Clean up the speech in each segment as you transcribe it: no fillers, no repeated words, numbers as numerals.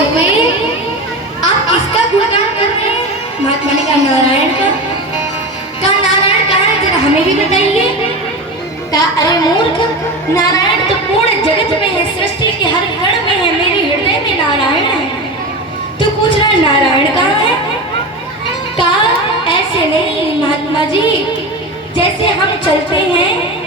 हुए आप किसका गुणगान कर रहे हैं? महात्मा ने कहा नारायण का। कहा नारायण कहाँ है, जरा हमें भी बताइए। कहा अरे मूर्ख, नारायण तो पूर्ण जगत में है, सृष्टि के हर कण में है, मेरे हृदय में नारायण है। तो पूछ रहा नारायण कहाँ है? कहा ऐसे नहीं महात्मा जी, जैसे हम चलते हैं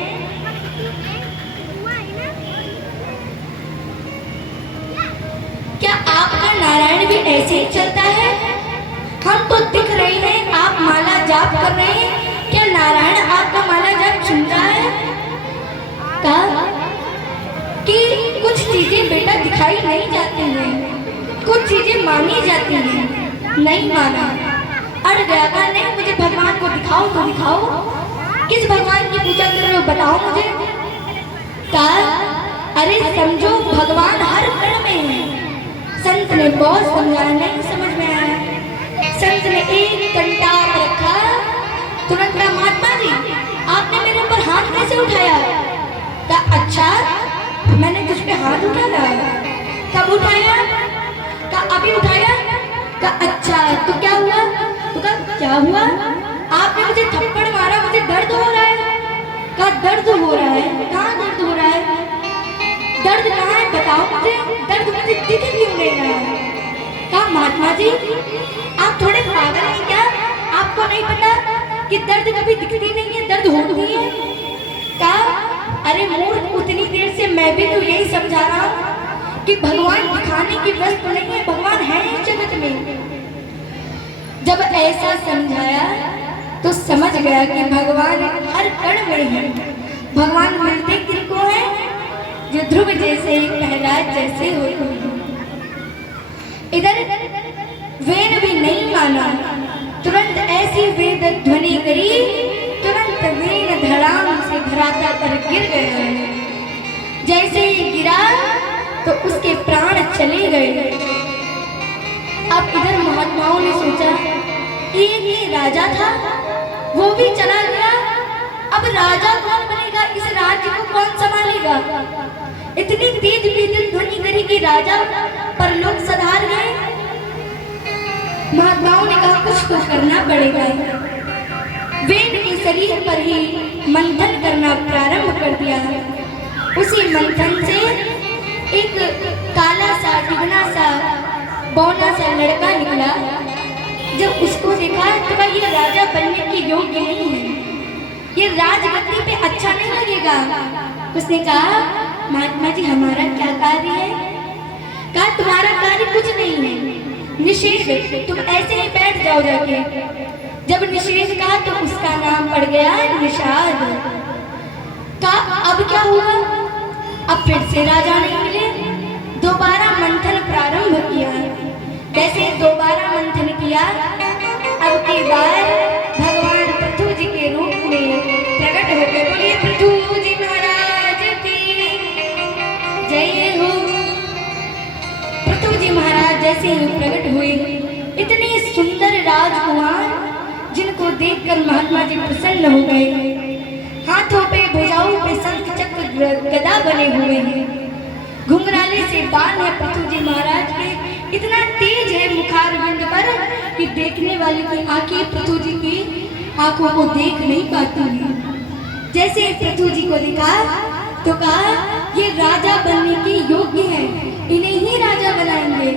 क्या आपका नारायण भी ऐसे ही चलता है? हम तो दिख रहे हैं, आप माला जाप कर रहे हैं, क्या नारायण आपका माला जाप सुन रहा है? कहा कि कुछ चीजें बेटा दिखाई नहीं जाती हैं, कुछ चीजें मानी जाती हैं। नहीं माना, अड़ गया। कहा नहीं, मुझे भगवान को दिखाओ तो दिखाओ, किस भगवान की पूजा कर रहे हो बताओ मुझे। कहा अरे समझो भगवान हर कण में है। संत ने बहुत समझाया, नहीं समझ में आया। संत ने एक घंटा रखा, तुरंत कहा महात्मा जी आपने मेरे ऊपर हाथ कैसे उठाया? कहा अच्छा मैंने तुझ पे हाथ उठाया? कब उठाया? कहा अभी उठाया। कहा अच्छा तो क्या हुआ? तो कहा क्या हुआ? आपने मुझे थप्पड़ मारा, मुझे दर्द हो रहा है। कहा दर्द हो रहा है? कहाँ दर्द हो रहा है? दर्द कहाँ है बताओ मुझे, दर्द मुझे दिख क्यों नहीं रहा है? कहा महात्मा जी आप थोड़े पागल हैं क्या? आपको नहीं पता कि दर्द कभी दिखती नहीं है, दर्द होती है। कहा अरे मूर्ख, उतनी देर से मैं भी तो यही समझा रहा हूँ कि भगवान दिखाने की वस्तु नहीं है, भगवान है इस जगत में। जब ऐसा समझाया तो समझ गया कि भगवान हर कण में है। भगवान मिलते किनको है? जो ध्रुव जैसे ही प्रहलाद जैसे हो। इधर वेद भी नहीं माना, तुरंत ऐसी वेद ध्वनि करी, तुरंत वेद धड़ाम से धरातल पर गिर गया। जैसे ही गिरा तो उसके प्राण चले गए। अब इधर महात्माओं ने सोचा ये राजा था, वो भी चला गया, अब राजा कौन बनेगा? इस राज्य को कौन संभालेगा? इतनी तेज वेद ध्वनि करी कि राजा पर लोग सधार गए। महात्माओं ने कहा कुछ तो करना पड़ेगा। वेद के शरीर पर ही मंथन करना प्रारंभ कर दिया। उसी मंथन से एक काला सा दुगना सा बौना सा लड़का निकला। जब उसको देखा तो कहा ये राजा बनने के योग्य नहीं है, ये राजगद्दी पे अच्छा नहीं लगेगा। उसने कहा महात्मा जी हमारा क्या कार्य है? कहा तुम्हारा कार्य कुछ नहीं है, निषेध, तुम ऐसे ही बैठ जाओ जाके। जब निषेध कहा तो उसका नाम पड़ गया निषाद। कहा अब क्या हुआ? अब फिर से राजा नहीं मिले, दोबारा मंथन प्रारंभ किया। कैसे दोबारा मंथन किया? अब की बार भगवान पृथु जी के रूप में प्रकट हो गए। बोलिए पृथु जी महाराज की जय हो। पृथु जी महाराज जैसे ही प्रकट हुए, इतने सुंदर राजकुमार जिनको देखकर महात्मा जी प्रसन्न हो गए। हाथों पे भुजाओं पे शंख चक्र गदा बने हुए हैं, घुंघराले से बाल है पृथु जी महाराज के, इतना तेज है मुखारविंद पर कि देखने वाले की आंखें पृथु जी की आंखों को देख नहीं पाती हैं। जैसे पृथु जी को देखा तो कहा ये राजा बनने के योग्य है, इन्हें ही राजा बनाएंगे।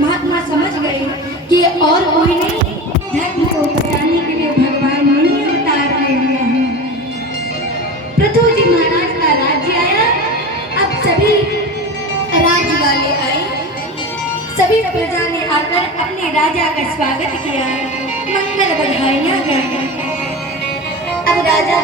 महात्मा समझ गए कि ये और कोई नहीं, धर्म को बचाने के लिए भगवान ने ही अवतार ले लिया है। पृथु जी महाराज का राज्य आया। अब सभी राज्य वाले आए, सभी प्रजा ने आकर अपने राजा का स्वागत किया, मंगल बधाइयां गाई। अब राजा